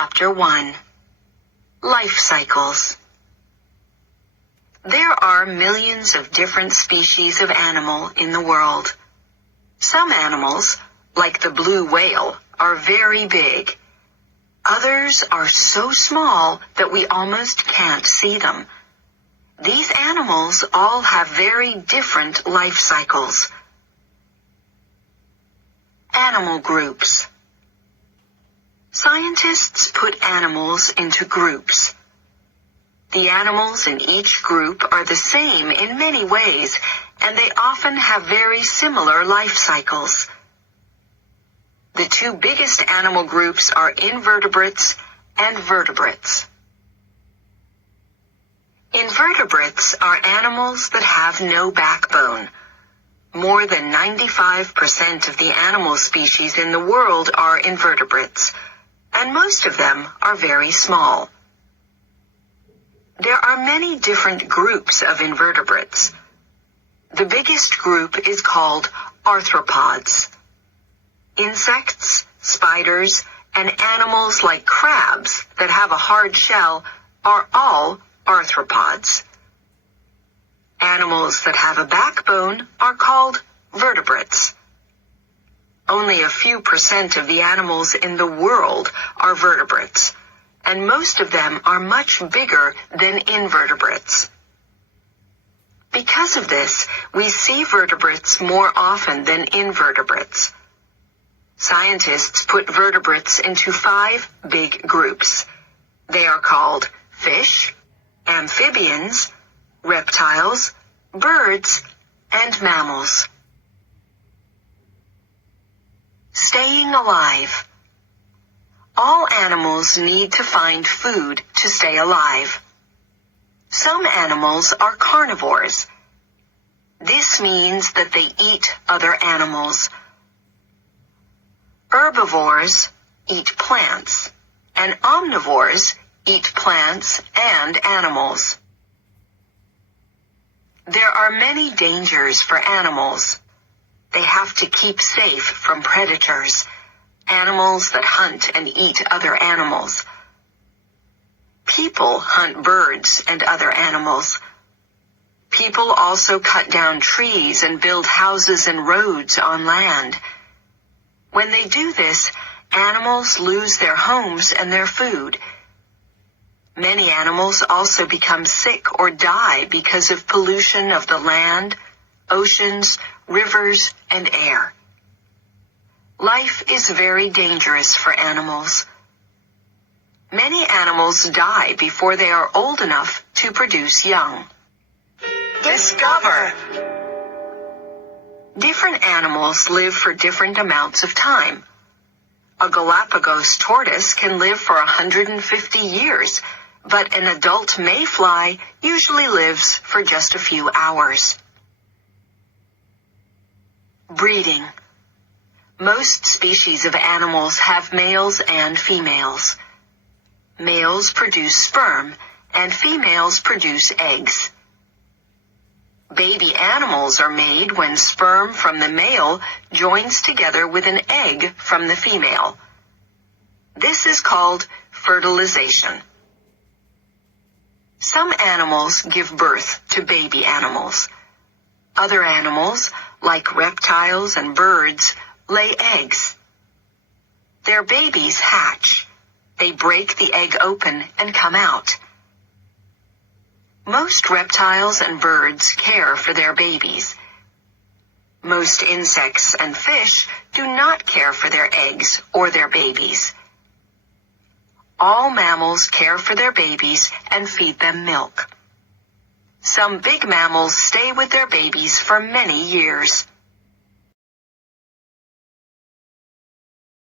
Chapter 1. Life Cycles. There are millions of different species of animal in the world. Some animals, like the blue whale, are very big. Others are so small that we almost can't see them. These animals all have very different life cycles. Animal groups. Scientists put animals into groups. The animals in each group are the same in many ways, and they often have very similar life cycles. The two biggest animal groups are invertebrates and vertebrates. Invertebrates are animals that have no backbone. More than 95% of the animal species in the world are invertebrates, and most of them are very small. There are many different groups of invertebrates. The biggest group is called arthropods. Insects, spiders, and animals like crabs that have a hard shell are all arthropods. Animals that have a backbone are called vertebrates. Only a few % of the animals in the world are vertebrates, and most of them are much bigger than invertebrates. Because of this, we see vertebrates more often than invertebrates. Scientists put vertebrates into 5 big groups. They are called fish, amphibians, reptiles, birds, and mammals. Staying alive. All animals need to find food to stay alive. Some animals are carnivores. This means that they eat other animals. Herbivores eat plants, and omnivores eat plants and animals. There are many dangers for animals. They have to keep safe from predators, animals that hunt and eat other animals. People hunt birds and other animals. People also cut down trees and build houses and roads on land. When they do this, animals lose their homes and their food. Many animals also become sick or die because of pollution of the land, oceans, rivers, and air. Life is very dangerous for animals. Many animals die before they are old enough to produce young. Discover! Different animals live for different amounts of time. A Galapagos tortoise can live for 150 years, but an adult mayfly usually lives for just a few hours. Breeding. Most species of animals have males and females. Males produce sperm, and females produce eggs. Baby animals are made when sperm from the male joins together with an egg from the female. This is called fertilization. Some animals give birth to baby animals. Other animals, like reptiles and birds, lay eggs. Their babies hatch. They break the egg open and come out. Most reptiles and birds care for their babies. Most insects and fish do not care for their eggs or their babies. All mammals care for their babies and feed them milk. Some big mammals stay with their babies for many years.